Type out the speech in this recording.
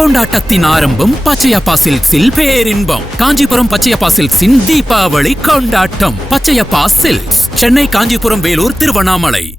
கொண்டாட்டத்தின் ஆரம்பம் பச்சையப்பா சில்க்ஸில் பேரின்பம். காஞ்சிபுரம் பச்சையப்பா சில்க்ஸின் தீபாவளி கொண்டாட்டம். பச்சையப்பா சில்க்ஸ், சென்னை, காஞ்சிபுரம், வேலூர், திருவண்ணாமலை.